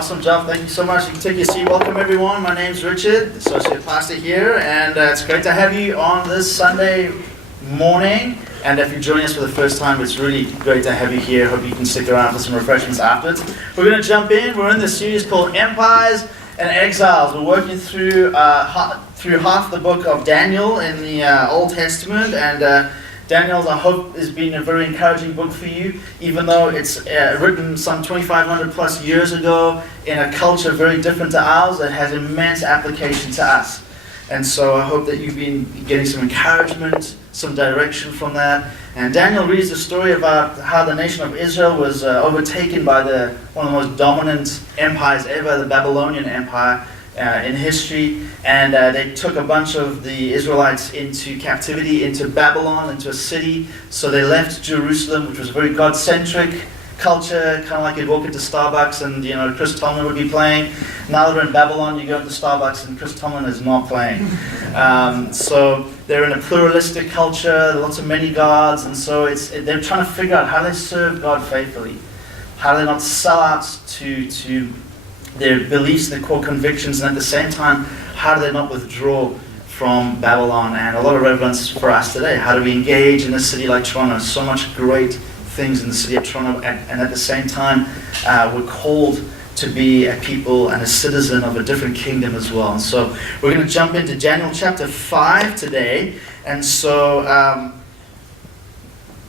Awesome job. Thank you so much. You can take your seat. Welcome, everyone. My name's Richard, Associate Pastor here, and it's great to have you on this Sunday morning. And if you're joining us for the first time, it's really great to have you here. Hope you can stick around for some refreshments afterwards. We're going to jump in. We're in this series called Empires and Exiles. We're working through half the book of Daniel in the Old Testament, and Daniel, I hope, has been a very encouraging book for you, even though it's written some 2,500 plus years ago in a culture very different to ours. It has immense application to us. And so I hope that you've been getting some encouragement, some direction from that. And Daniel reads the story about how the nation of Israel was overtaken by one of the most dominant empires ever, the Babylonian Empire in history. And they took a bunch of the Israelites into captivity, into Babylon, into a city. So they left Jerusalem, which was a very God-centric culture, kind of like you'd walk into Starbucks and Chris Tomlin would be playing. Now they're in Babylon, you go into Starbucks and Chris Tomlin is not playing. So they're in a pluralistic culture, lots of many gods, and so they're trying to figure out how they serve God faithfully. How do they not sell out to their beliefs, their core convictions, and at the same time, how do they not withdraw from Babylon? And a lot of relevance for us today. How do we engage in a city like Toronto? So much great things in the city of Toronto, and at the same time, we're called to be a people and a citizen of a different kingdom as well. And so we're going to jump into Daniel chapter 5 today. And so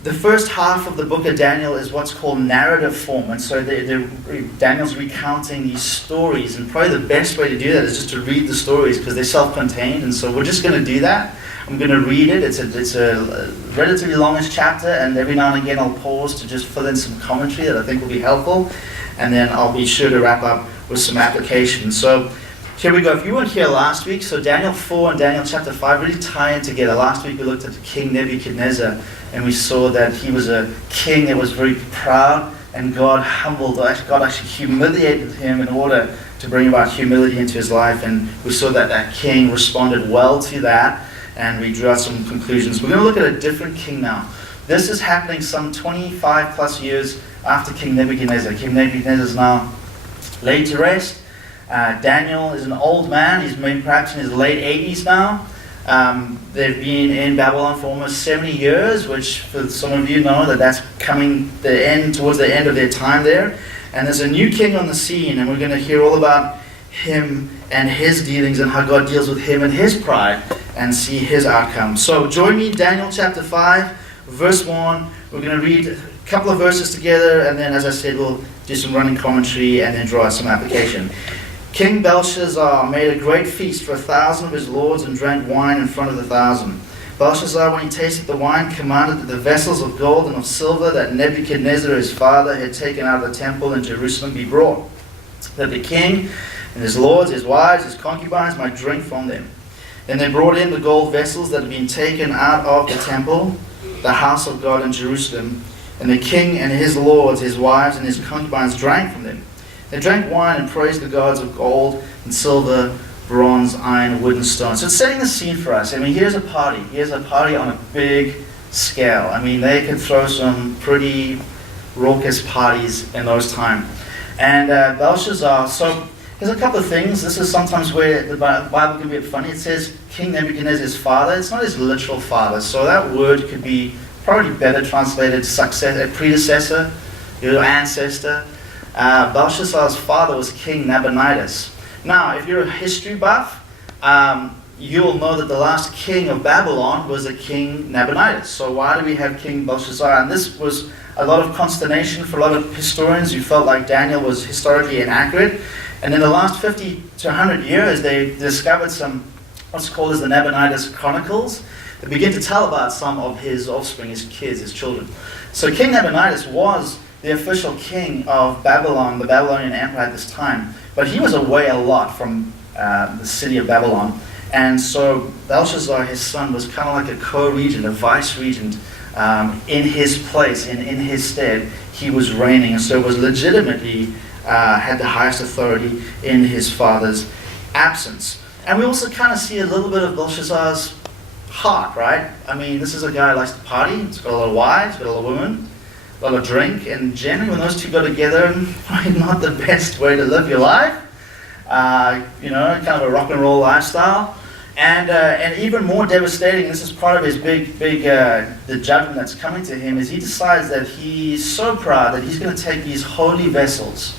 the first half of the book of Daniel is what's called narrative form. And so Daniel's recounting these stories. And probably the best way to do that is just to read the stories because they're self-contained. And so we're just going to do that. I'm going to read it. It's a relatively longish chapter, and every now and again I'll pause to just fill in some commentary that I think will be helpful, and then I'll be sure to wrap up with some application. So here we go. If you weren't here last week, so Daniel 4 and Daniel chapter 5 really tie in together. Last week we looked at King Nebuchadnezzar, and we saw that he was a king that was very proud, and God actually humiliated him in order to bring about humility into his life, and we saw that that king responded well to that. And we drew out some conclusions. We're going to look at a different king now. This is happening some 25 plus years after King Nebuchadnezzar. King Nebuchadnezzar is now laid to rest. Daniel is an old man. He's maybe perhaps in his late 80s now. They've been in Babylon for almost 70 years, which for some of you know that's coming towards the end of their time there. And there's a new king on the scene, and we're going to hear all about him and his dealings and how God deals with him and his pride and see his outcome. So join me, Daniel chapter 5, verse 1. We're going to read a couple of verses together, and then, as I said, we'll do some running commentary and then draw out some application. King Belshazzar made a great feast for 1,000 of his lords and drank wine in front of the 1,000. Belshazzar, when he tasted the wine, commanded that the vessels of gold and of silver that Nebuchadnezzar his father had taken out of the temple in Jerusalem be brought, that the king and his lords, his wives, his concubines might drink from them. Then they brought in the gold vessels that had been taken out of the temple, the house of God in Jerusalem, and the king and his lords, his wives, and his concubines drank from them. They drank wine and praised the gods of gold and silver, bronze, iron, wood, and stone. So it's setting the scene for us. I mean, here's a party. Here's a party on a big scale. I mean, they could throw some pretty raucous parties in those times. And Belshazzar, so there's a couple of things. This is sometimes where the Bible can be a bit funny. It says King Nebuchadnezzar's father. It's not his literal father. So that word could be probably better translated predecessor, your ancestor. Belshazzar's father was King Nabonidus. Now, if you're a history buff, you'll know that the last king of Babylon was a King Nabonidus. So why do we have King Belshazzar? And this was a lot of consternation for a lot of historians who felt like Daniel was historically inaccurate. And in the last 50 to 100 years, they discovered some what's called as the Nabonidus Chronicles that begin to tell about some of his offspring, his kids, his children. So King Nabonidus was the official king of Babylon, the Babylonian Empire at this time. But he was away a lot from the city of Babylon. And so Belshazzar, his son, was kind of like a co-regent, a vice-regent in his place, in his stead. He was reigning, and so it was legitimately had the highest authority in his father's absence. And we also kind of see a little bit of Belshazzar's heart, right? I mean, this is a guy who likes to party. He's got a lot of wives, got a lot of women. a lot of drink, and generally when those two go together, probably not the best way to live your life. Kind of a rock and roll lifestyle. And even more devastating, this is part of his the judgment that's coming to him, is he decides that he's so proud that he's going to take these holy vessels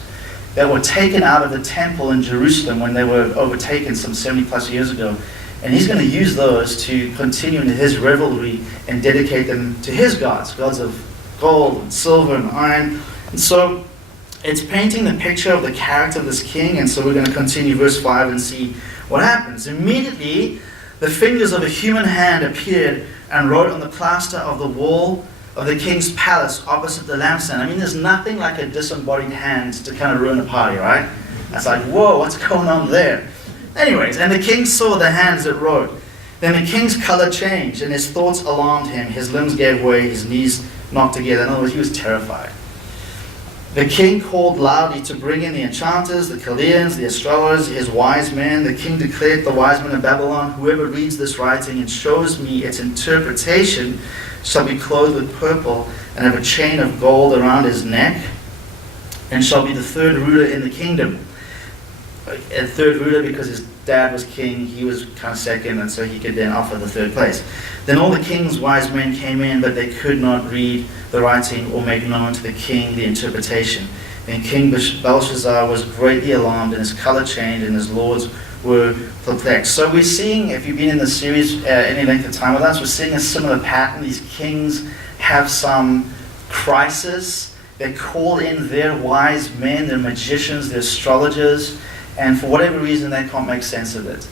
that were taken out of the temple in Jerusalem when they were overtaken some 70 plus years ago, and he's going to use those to continue in his revelry and dedicate them to his gods of gold and silver and iron. And so it's painting the picture of the character of this king, and so we're going to continue verse 5 and see what happens. Immediately, the fingers of a human hand appeared and wrote on the plaster of the wall of the king's palace opposite the lampstand. I mean, there's nothing like a disembodied hand to kind of ruin a party, right? That's like, whoa, what's going on there? Anyways, and the king saw the hands that wrote. Then the king's color changed, and his thoughts alarmed him. His limbs gave way, his knees knocked together. In other words, he was terrified. The king called loudly to bring in the enchanters, the Chaldeans, the astrologers, his wise men. The king declared to the wise men of Babylon, whoever reads this writing and shows me its interpretation shall be clothed with purple and have a chain of gold around his neck, and shall be the third ruler in the kingdom. A third ruler because his dad was king, he was kind of second, and so he could then offer the third place. Then all the king's wise men came in, but they could not read the writing or make known to the king the interpretation. And King Belshazzar was greatly alarmed, and his color changed, and his lords were perplexed. So we're seeing, if you've been in this series any length of time with us, we're seeing a similar pattern. These kings have some crisis. They call in their wise men, their magicians, their astrologers, and for whatever reason they can't make sense of it.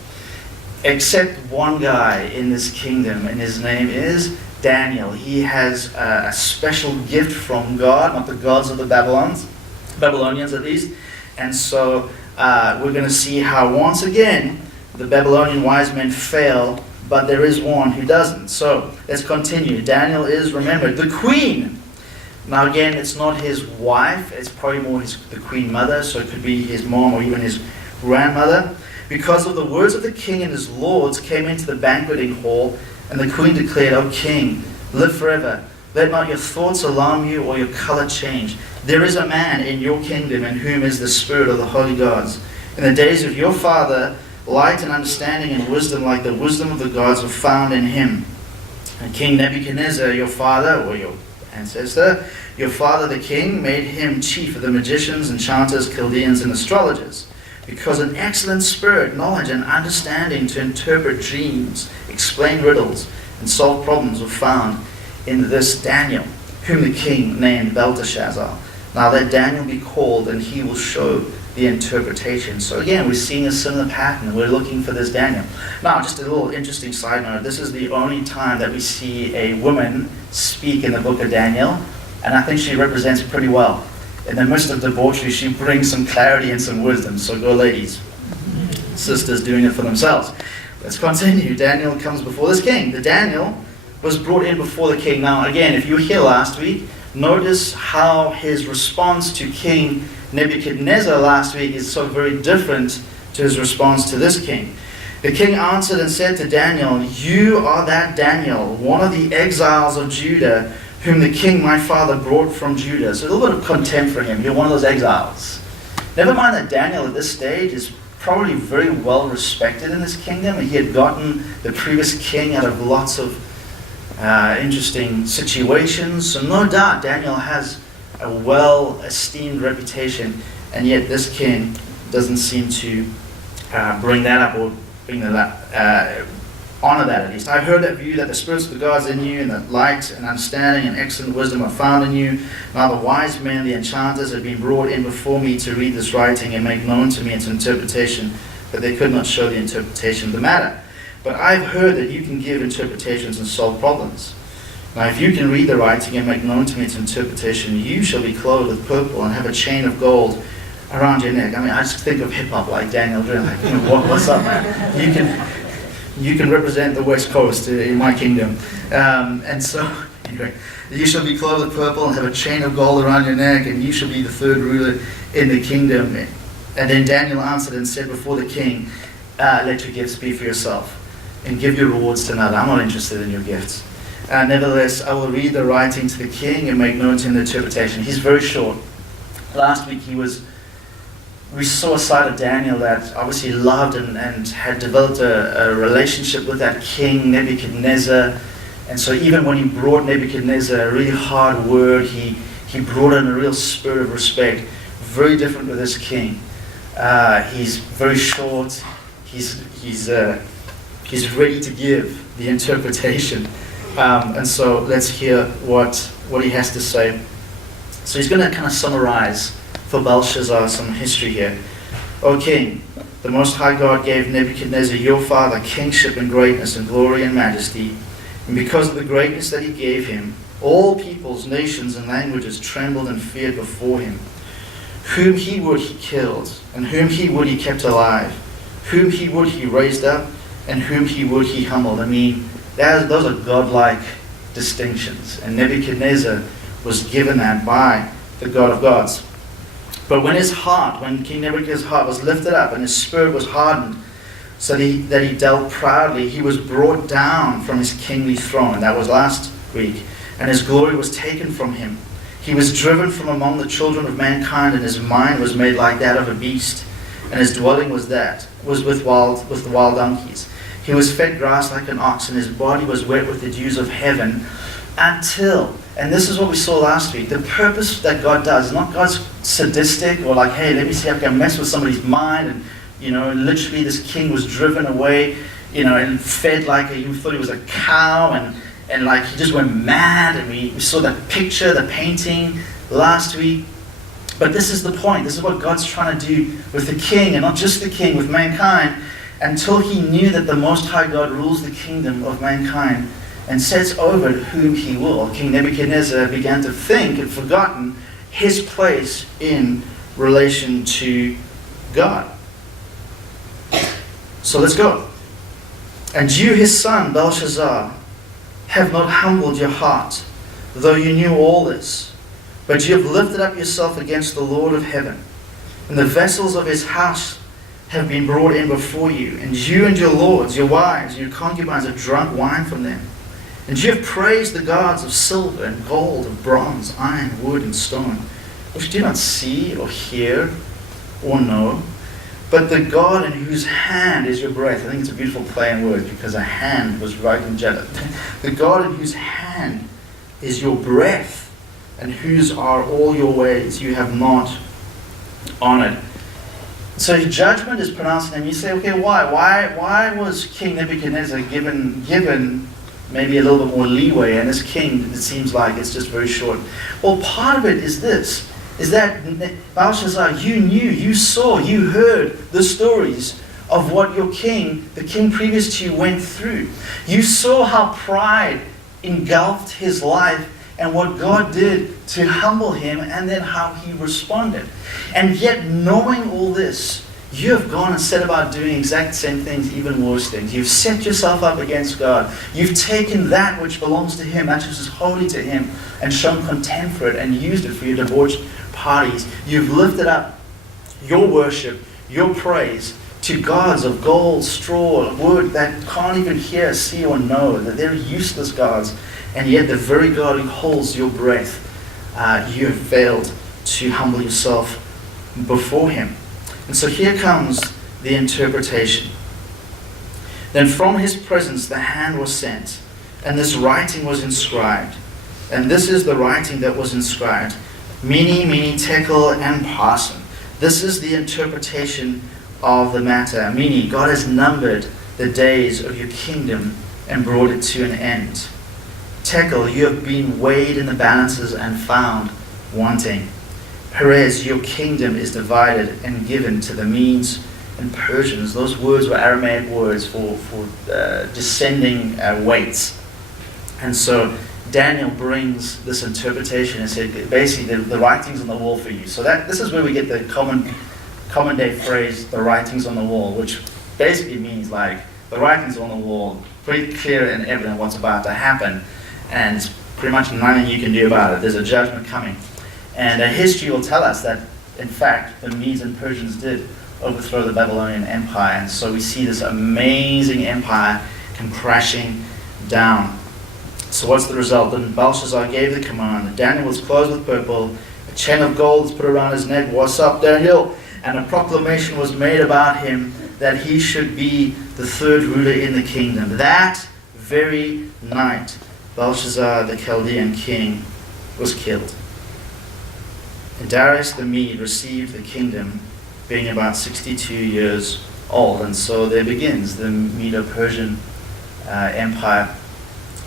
Except one guy in this kingdom, and his name is Daniel. He has a special gift from God, not the gods of the Babylonians at least. And so we're going to see how once again the Babylonian wise men fail, but there is one who doesn't. So let's continue. Daniel is, remember, the queen. Now again, it's not his wife, it's probably more the queen mother, so it could be his mom or even his grandmother. Because of the words of the king and his lords came into the banqueting hall, and the queen declared, O king, live forever. Let not your thoughts alarm you or your color change. There is a man in your kingdom in whom is the spirit of the holy gods. In the days of your father, light and understanding and wisdom like the wisdom of the gods were found in him. And King Nebuchadnezzar, your father, or your ancestor, your father the king, made him chief of the magicians, enchanters, Chaldeans, and astrologers, because an excellent spirit, knowledge, and understanding to interpret dreams, explain riddles, and solve problems were found in this Daniel, whom the king named Belteshazzar. Now let Daniel be called, and he will show the interpretation. So again, we're seeing a similar pattern. We're looking for this Daniel. Now, just a little interesting side note. This is the only time that we see a woman speak in the book of Daniel, and I think she represents pretty well. In the midst of debauchery, she brings some clarity and some wisdom. So go ladies. Sisters doing it for themselves. Let's continue. Daniel comes before this king. The Daniel was brought in before the king. Now again, if you were here last week, notice how his response to King Nebuchadnezzar last week is so very different to his response to this king. The king answered and said to Daniel, you are that Daniel, one of the exiles of Judah, whom the king my father brought from Judah. So a little bit of contempt for him. You're one of those exiles. Never mind that Daniel at this stage is probably very well respected in this kingdom. And he had gotten the previous king out of lots of interesting situations. So no doubt Daniel has a well-esteemed reputation, and yet this king doesn't seem to bring that up or bring that up, honor that at least. I heard that view that the spirits of the gods in you, and that light and understanding and excellent wisdom are found in you. Now the wise men, the enchanters, have been brought in before me to read this writing and make known to me its interpretation, but they could not show the interpretation of the matter. But I've heard that you can give interpretations and solve problems. Now if you can read the writing and make known to me its interpretation, you shall be clothed with purple and have a chain of gold around your neck. I mean, I just think of hip-hop like Daniel doing like, what's up, man? You can represent the West Coast in my kingdom. And so, anyway, you shall be clothed with purple and have a chain of gold around your neck, and you shall be the third ruler in the kingdom. And then Daniel answered and said before the king, let your gifts be for yourself, and give your rewards to another. I'm not interested in your gifts. Nevertheless, I will read the writing to the king and make known to him the interpretation. He's very short. Last week we saw a side of Daniel that obviously loved and had developed a relationship with that king, Nebuchadnezzar. And so even when he brought Nebuchadnezzar a really hard word, he brought in a real spirit of respect. Very different with this king. He's very short. He's ready to give the interpretation. And so let's hear what he has to say. So he's going to kind of summarize for Belshazzar some history here. O king, the Most High God gave Nebuchadnezzar your father kingship and greatness and glory and majesty. And because of the greatness that he gave him, all peoples, nations, and languages trembled and feared before him. Whom he would he killed, and whom he would he kept alive. Whom he would he raised up, and whom he would he humbled. I mean, those are godlike distinctions. And Nebuchadnezzar was given that by the God of gods. But when King Nebuchadnezzar's heart was lifted up and his spirit was hardened, so that he dealt proudly, he was brought down from his kingly throne. That was last week. And his glory was taken from him. He was driven from among the children of mankind, and his mind was made like that of a beast. And his dwelling was with the wild donkeys. He was fed grass like an ox, and his body was wet with the dews of heaven until, and this is what we saw last week, the purpose that God does is not God's sadistic or like, hey, let me see if I can mess with somebody's mind. And, literally this king was driven away, and fed like you thought he was a cow, and like he just went mad. And we saw that picture, the painting last week. But this is the point. This is what God's trying to do with the king, and not just the king, with mankind, until he knew that the Most High God rules the kingdom of mankind and sets over whom he will. King Nebuchadnezzar began to think and forgotten his place in relation to God. So let's go. And you, his son, Belshazzar, have not humbled your heart, though you knew all this. But you have lifted up yourself against the Lord of heaven. And the vessels of his house have been brought in before you. And you and your lords, your wives, and your concubines have drunk wine from them. And you have praised the gods of silver and gold, of bronze, iron, wood, and stone, which do not see or hear or know. But the God in whose hand is your breath. I think it's a beautiful play on words, because a hand was right in jello. The God in whose hand is your breath, and whose are all your ways, you have not honored. So judgment is pronounced, and you say, okay, why? Why was King Nebuchadnezzar given maybe a little bit more leeway, and this king, it seems like it's just very short? Well, part of it is this, is that Belshazzar, you knew, you saw, you heard the stories of what your king, the king previous to you, went through. You saw how pride engulfed his life and what God did to humble him, and then how he responded. And yet, knowing all this, you have gone and set about doing exact same things, even worse things. You've set yourself up against God. You've taken that which belongs to him, that which is holy to him, and shown contempt for it, and used it for your debauched parties. You've lifted up your worship, your praise, to gods of gold, straw, wood, that can't even hear, see, or know, that they're useless gods. And yet the very God who holds your breath, you have failed to humble yourself before him. And so here comes the interpretation. Then from his presence the hand was sent, and this writing was inscribed. And this is the writing that was inscribed: Mene, Tekel, and Parson. This is the interpretation of the matter. Mene, God has numbered the days of your kingdom and brought it to an end. Tekel, you have been weighed in the balances and found wanting. Perez, your kingdom is divided and given to the Medes and Persians. Those words were Aramaic words for descending weights. And so Daniel brings this interpretation and said, basically, the writing's on the wall for you. So this is where we get the common day phrase, the writing's on the wall, which basically means like the writing's on the wall, pretty clear and evident what's about to happen. And it's pretty much nothing you can do about it. There's a judgment coming. And history will tell us that, in fact, the Medes and Persians did overthrow the Babylonian Empire. And so we see this amazing empire come crashing down. So what's the result? Then Belshazzar gave the command, and Daniel was clothed with purple, a chain of gold was put around his neck. What's up, Daniel? And a proclamation was made about him that he should be the third ruler in the kingdom. That very night, Belshazzar, the Chaldean king, was killed. And Darius the Mede received the kingdom, being about 62 years old. And so there begins the Medo-Persian Empire.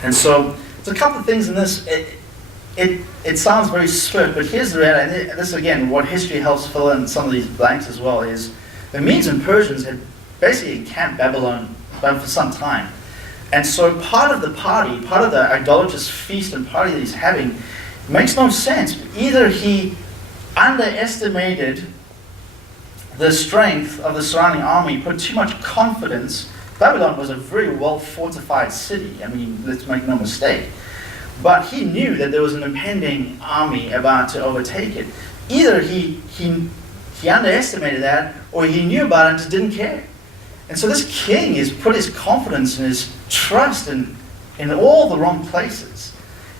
And so there's a couple of things in this. It sounds very swift, but here's the reality. And this, again, what history helps fill in some of these blanks as well, is the Medes and Persians had basically encamped Babylon for some time. And so part of the party, part of the idolatrous feast and party that he's having, makes no sense. Either he underestimated the strength of the surrounding army, put too much confidence. Babylon was a very well-fortified city. I mean, let's make no mistake. But he knew that there was an impending army about to overtake it. Either he underestimated that, or he knew about it and just didn't care. And so this king has put his confidence and his trust in all the wrong places.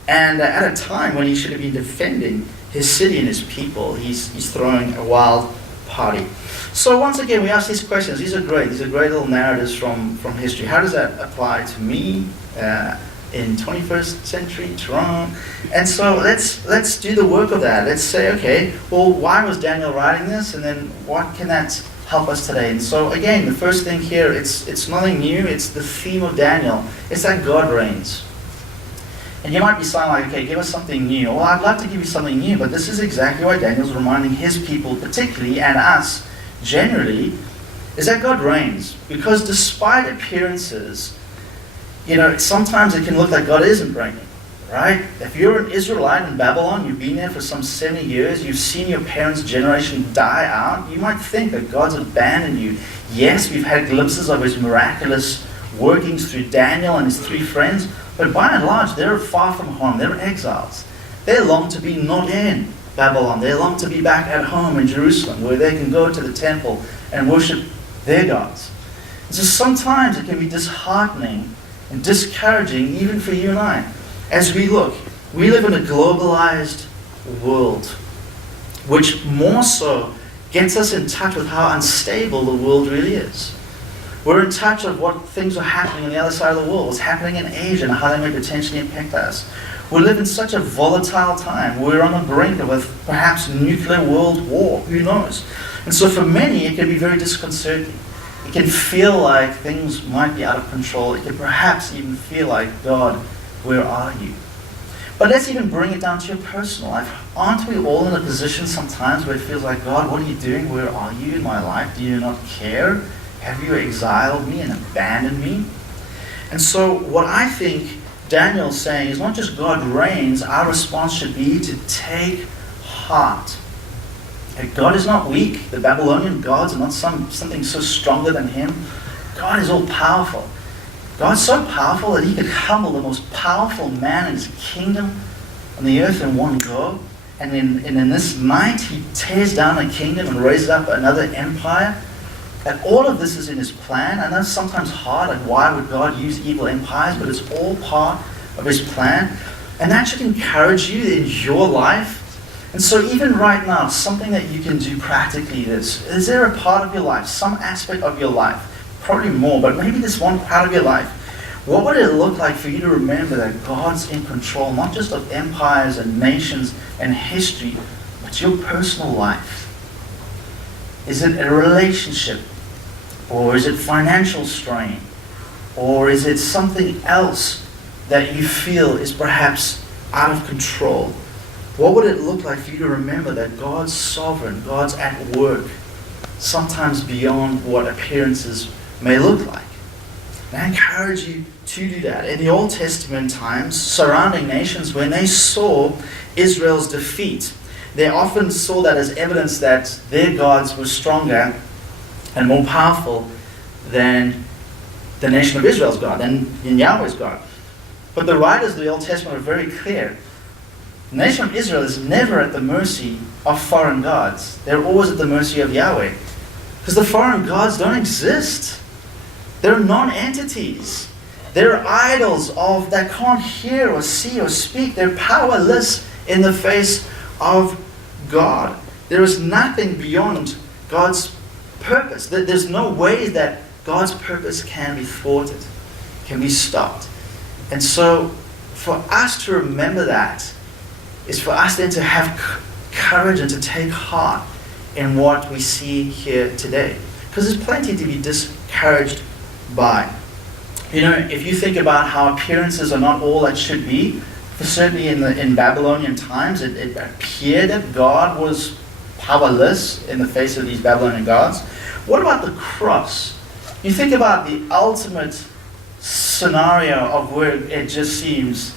And at a time when he should have been defending his city and his people, he's throwing a wild party. So once again, we ask these questions. These are great. These are great little narratives from history. How does that apply to me in 21st century Toronto? And so let's do the work of that. Let's say, okay, well, why was Daniel writing this? And then what can that help us today? And so again, the first thing here, it's nothing new. It's the theme of Daniel. It's that God reigns. And you might be saying, like, okay, give us something new. Well, I'd love to give you something new, but this is exactly why Daniel's reminding his people particularly, and us generally, is that God reigns. Because despite appearances, sometimes it can look like God isn't reigning, right? If you're an Israelite in Babylon, you've been there for some 70 years, you've seen your parents' generation die out, you might think that God's abandoned you. Yes, we've had glimpses of his miraculous workings through Daniel and his three friends, but by and large, they're far from home. They're exiles. They long to be not in Babylon. They long to be back at home in Jerusalem, where they can go to the temple and worship their gods. And so sometimes it can be disheartening and discouraging, even for you and I, as we look. We live in a globalized world, which more so gets us in touch with how unstable the world really is. We're in touch with what things are happening on the other side of the world, what's happening in Asia and how they may potentially impact us. We live in such a volatile time. We're on the brink of a perhaps nuclear world war. Who knows? And so for many, it can be very disconcerting. It can feel like things might be out of control. It can perhaps even feel like, God, where are you? But let's even bring it down to your personal life. Aren't we all in a position sometimes where it feels like, God, what are you doing? Where are you in my life? Do you not care? Have you exiled me and abandoned me? And so what I think Daniel's saying is not just God reigns, our response should be to take heart. That God is not weak. The Babylonian gods are not something so stronger than him. God is all powerful. God's so powerful that he could humble the most powerful man in his kingdom on the earth in one go. And in this night, he tears down a kingdom and raises up another empire. And all of this is in his plan. I know it's sometimes hard, like why would God use evil empires? But it's all part of his plan. And that should encourage you in your life. And so even right now, something that you can do practically is there a part of your life, some aspect of your life, probably more, but maybe this one part of your life, what would it look like for you to remember that God's in control, not just of empires and nations and history, but your personal life? Is it a relationship? Or is it financial strain? Or is it something else that you feel is perhaps out of control? What would it look like for you to remember that God's sovereign, God's at work, sometimes beyond what appearances may look like? And I encourage you to do that. In the Old Testament times, surrounding nations, when they saw Israel's defeat, they often saw that as evidence that their gods were stronger and more powerful than the nation of Israel's God, than Yahweh's God. But the writers of the Old Testament are very clear. The nation of Israel is never at the mercy of foreign gods. They're always at the mercy of Yahweh. Because the foreign gods don't exist. They're non-entities. They're idols that can't hear or see or speak. They're powerless in the face of God. There is nothing beyond God's purpose. There's no way that God's purpose can be thwarted, can be stopped. And so for us to remember that is for us then to have courage and to take heart in what we see here today. Because there's plenty to be discouraged by. If you think about how appearances are not all that should be, for certainly in Babylonian times, it appeared that God was powerless in the face of these Babylonian gods. What about the cross? You think about the ultimate scenario of where it just seems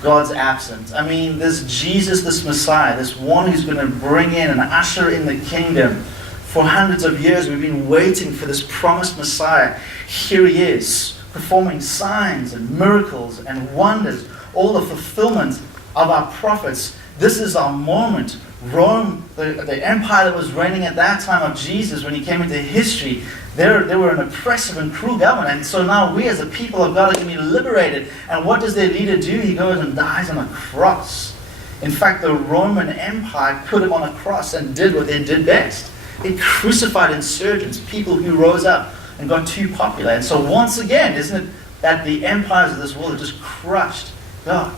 God's absent. I mean, this Jesus, this Messiah, this one who's going to bring in and usher in the kingdom. For hundreds of years, we've been waiting for this promised Messiah. Here he is, performing signs and miracles and wonders, all the fulfillment of our prophets. This is our moment. Rome, the empire that was reigning at that time of Jesus, when he came into history, they were an oppressive and cruel government. And so now we as the people of God are going to be liberated. And what does their leader do? He goes and dies on a cross. In fact, the Roman Empire put him on a cross and did what they did best. They crucified insurgents, people who rose up and got too popular. And so once again, isn't it that the empires of this world have just crushed God?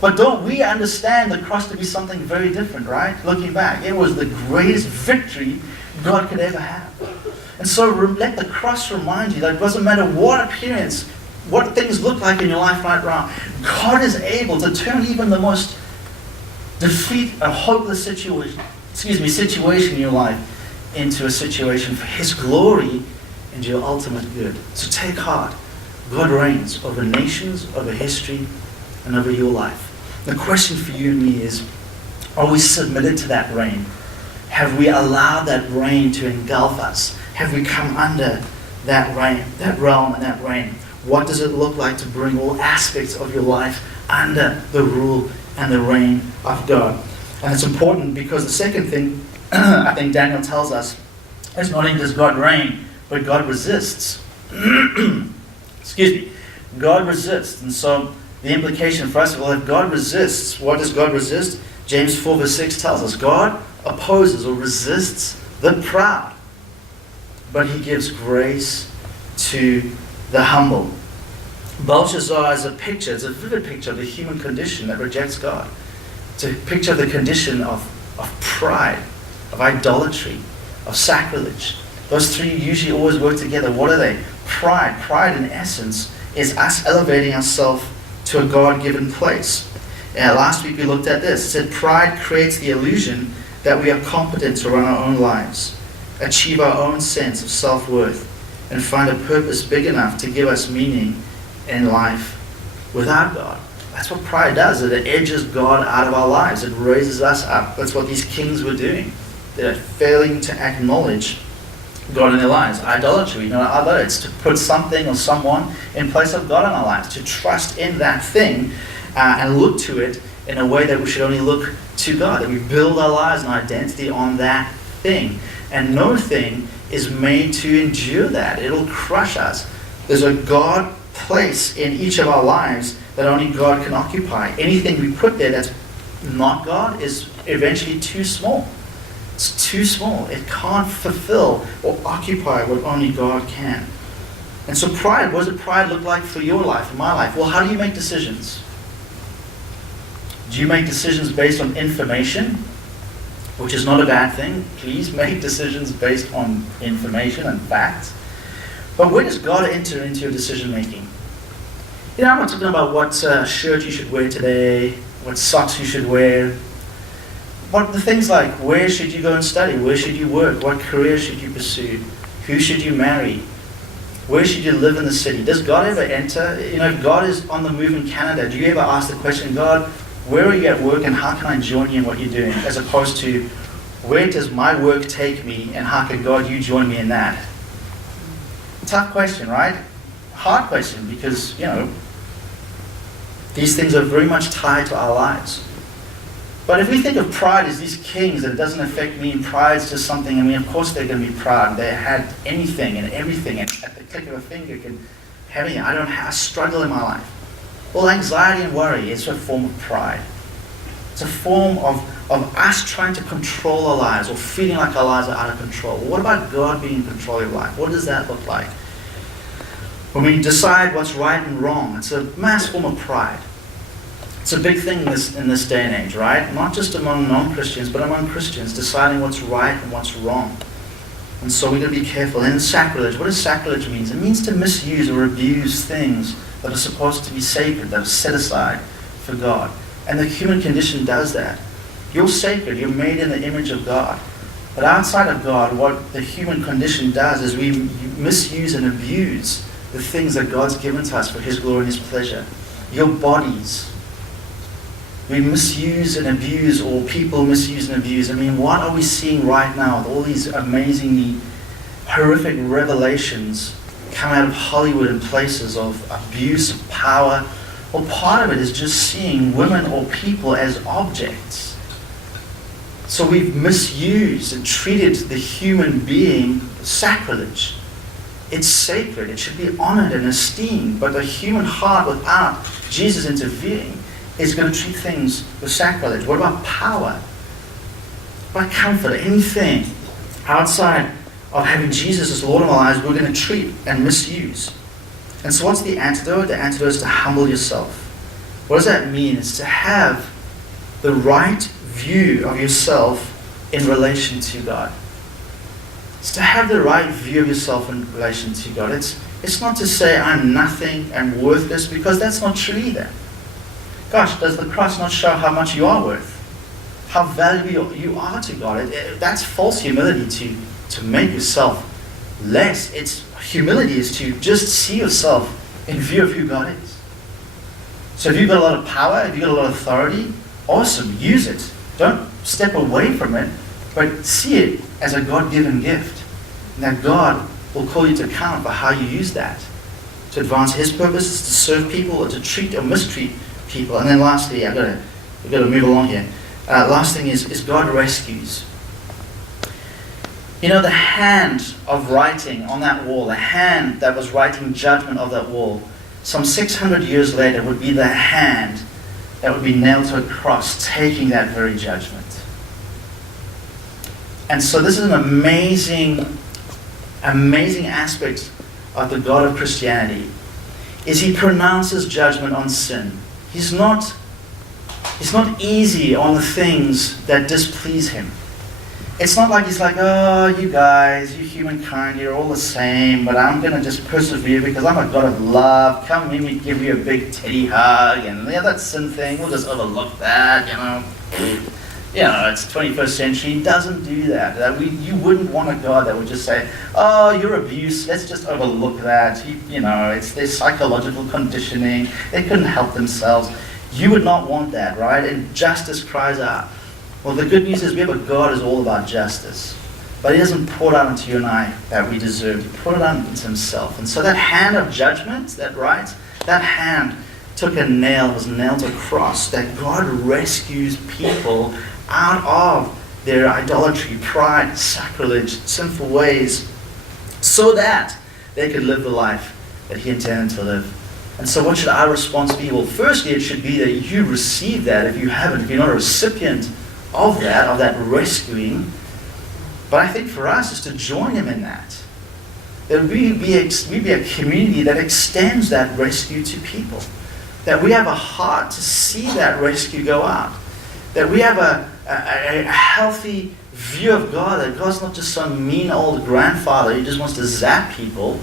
But don't we understand the cross to be something very different, right? Looking back, it was the greatest victory God could ever have. And so let the cross remind you that it doesn't matter what appearance, what things look like in your life right now, God is able to turn even the most defeat, a hopeless situation in your life into a situation for His glory and your ultimate good. So take heart. God reigns over nations, over history, and over your life. The question for you and me is, are we submitted to that reign? Have we allowed that reign to engulf us? Have we come under that reign, that realm and that reign? What does it look like to bring all aspects of your life under the rule and the reign of God? And it's important because the second thing I think Daniel tells us is not only does God reign, but God resists. Excuse me. God resists. And so the implication for us, well, if God resists, what does God resist? James 4 verse 6 tells us, God opposes or resists the proud, but He gives grace to the humble. Belshazzar is a picture, it's a vivid picture of the human condition that rejects God. It's a picture of the condition of pride, of idolatry, of sacrilege. Those three usually always work together. What are they? Pride. Pride in essence is us elevating ourselves to a God-given place. Last week we looked at this. It said pride creates the illusion that we are competent to run our own lives, achieve our own sense of self-worth, and find a purpose big enough to give us meaning in life without God. That's what pride does. It edges God out of our lives. It raises us up. That's what these kings were doing. They're failing to acknowledge God in their lives. Idolatry, it's to put something or someone in place of God in our lives, to trust in that thing and look to it in a way that we should only look to God, that we build our lives and identity on that thing. And no thing is made to endure that. It'll crush us. There's a God place in each of our lives that only God can occupy. Anything we put there that's not God is eventually too small. It's too small. It can't fulfill or occupy what only God can. And so pride, what does pride look like for your life, for my life? Well, how do you make decisions? Do you make decisions based on information, which is not a bad thing? Please make decisions based on information and facts. But where does God enter into your decision making? I'm not talking about what shirt you should wear today, what socks you should wear. But the things like, where should you go and study? Where should you work? What career should you pursue? Who should you marry? Where should you live in the city? Does God ever enter? If God is on the move in Canada, do you ever ask the question, God, where are you at work and how can I join you in what you're doing? As opposed to, where does my work take me and how can God, you join me in that? Tough question, right? Hard question because, these things are very much tied to our lives. But if we think of pride as these kings, that it doesn't affect me, and pride's just something, of course they're going to be proud. They had anything and everything, and at the click of a finger could I struggle in my life. Well, anxiety and worry is a form of pride. It's a form of us trying to control our lives or feeling like our lives are out of control. Well, what about God being in control of your life? What does that look like? When we decide what's right and wrong, it's a mass form of pride. It's a big thing in this day and age, right? Not just among non-Christians, but among Christians, deciding what's right and what's wrong. And so we're going to be careful. And sacrilege, what does sacrilege mean? It means to misuse or abuse things that are supposed to be sacred, that are set aside for God. And the human condition does that. You're sacred, you're made in the image of God. But outside of God, what the human condition does is we misuse and abuse the things that God's given to us for His glory and His pleasure. Your bodies. We misuse and abuse, or people misuse and abuse. I mean, what are we seeing right now with all these amazingly horrific revelations come out of Hollywood and places of abuse of power? Well, part of it is just seeing women or people as objects. So we've misused and treated the human being sacrilege. It's sacred. It should be honored and esteemed. But the human heart, without Jesus intervening, is going to treat things with sacrilege. What about power? What about comfort? Anything outside of having Jesus as Lord of our lives, we're going to treat and misuse. And so what's the antidote? The antidote is to humble yourself. What does that mean? It's to have the right view of yourself in relation to God. It's to have the right view of yourself in relation to God. It's not to say I'm nothing and worthless, because that's not true either. Gosh, does the cross not show how much you are worth? How valuable you are to God? That's false humility to make yourself less. Humility is to just see yourself in view of who God is. So if you've got a lot of power, if you've got a lot of authority, awesome, use it. Don't step away from it, but see it as a God-given gift. And that God will call you to account for how you use that. To advance His purposes, to serve people, or to treat or mistreat people. And then lastly, we've got to move along here. Last thing is God rescues. You know, the hand of writing on that wall, the hand that was writing judgment of that wall, some 600 years later would be the hand that would be nailed to a cross, taking that very judgment. And so this is an amazing aspect of the God of Christianity, is He pronounces judgment on sin. It's not easy on the things that displease Him. It's not like He's like, oh, you guys, you humankind, you're all the same, but I'm going to just persevere because I'm a God of love. Come, let me give you a big teddy hug, and that sin thing, we'll just overlook that, it's 21st century. He doesn't do that. You wouldn't want a God that would just say, oh, you're abuse, let's just overlook that. It's their psychological conditioning. They couldn't help themselves. You would not want that, right? And justice cries out. Well, the good news is we have a God who's all about justice. But He doesn't pour it out into you and I that we deserve. He poured it out into Himself. And so that hand of judgment, that hand took a nail, was nailed to a cross, that God rescues people out of their idolatry, pride, sacrilege, sinful ways, so that they could live the life that He intended to live. And so what should our response be? Well, firstly, it should be that you receive that if you haven't, if you're not a recipient of that rescuing. But I think for us is to join Him in that. That we be a community that extends that rescue to people. That we have a heart to see that rescue go out. That we have a healthy view of God. That God's not just some mean old grandfather who just wants to zap people.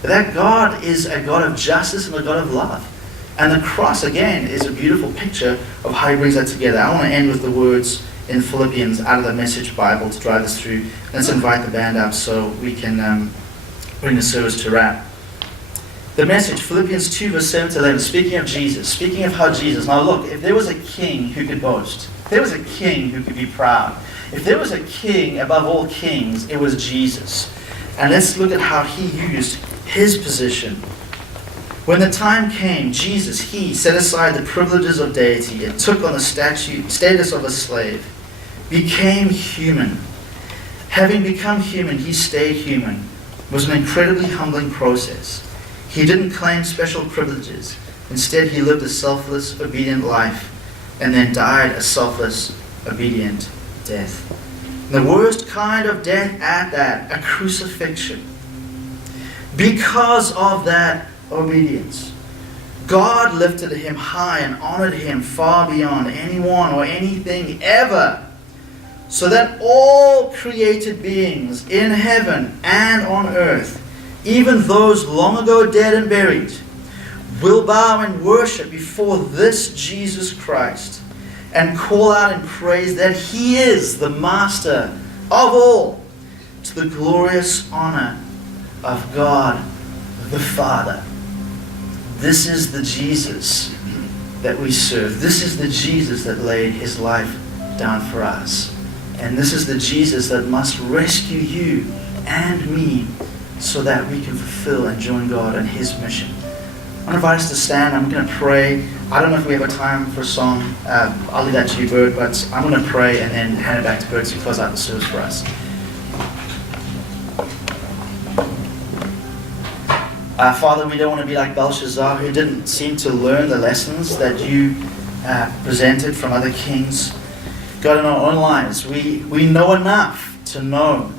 But that God is a God of justice and a God of love. And the cross, again, is a beautiful picture of how He brings that together. I want to end with the words in Philippians out of the Message Bible to drive us through. Let's invite the band up so we can bring the service to wrap. The Message, Philippians 2, verse 7 to 11, speaking of Jesus, speaking of how Jesus... Now look, if there was a king who could boast, if there was a king who could be proud, if there was a king above all kings, it was Jesus. And let's look at how He used His position. When the time came, Jesus, He set aside the privileges of deity and took on the status of a slave, became human. Having become human, He stayed human. It was an incredibly humbling process. He didn't claim special privileges. Instead, he lived a selfless, obedient life and then died a selfless, obedient death. The worst kind of death at that, a crucifixion. Because of that obedience, God lifted him high and honored him far beyond anyone or anything ever, so that all created beings in heaven and on earth, even those long ago dead and buried, will bow and worship before this Jesus Christ and call out in praise that he is the master of all, to the glorious honor of God the Father. This is the Jesus that we serve. This is the Jesus that laid his life down for us. And this is the Jesus that must rescue you and me so that we can fulfill and join God in his mission. I want to invite us to stand. I'm going to pray. I don't know if we have a time for a song. I'll leave that to you, Bert, but I'm going to pray and then hand it back to Bert to close out the service for us. Father, we don't want to be like Belshazzar, who didn't seem to learn the lessons that you presented from other kings. God, in our own lives, we know enough to know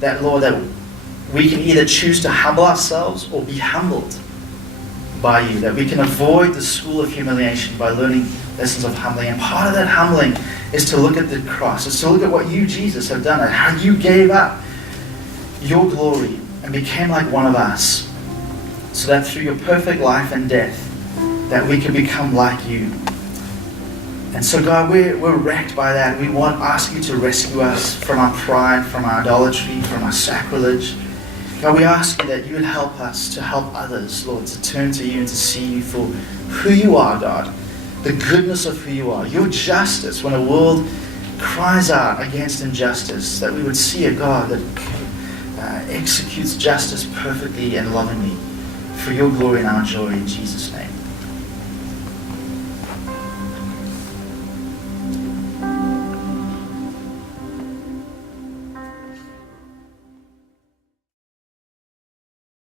that, Lord, that we can either choose to humble ourselves or be humbled by you, that we can avoid the school of humiliation by learning lessons of humbling. And part of that humbling is to look at the cross, is to look at what you, Jesus, have done, and how you gave up your glory and became like one of us, so that through your perfect life and death, that we can become like you. And so, God, we're wrecked by that. We want to ask you to rescue us from our pride, from our idolatry, from our sacrilege. God, we ask you that you would help us to help others, Lord, to turn to you and to see you for who you are, God. The goodness of who you are. Your justice, when a world cries out against injustice, that we would see a God that executes justice perfectly and lovingly for your glory and our joy, in Jesus' name.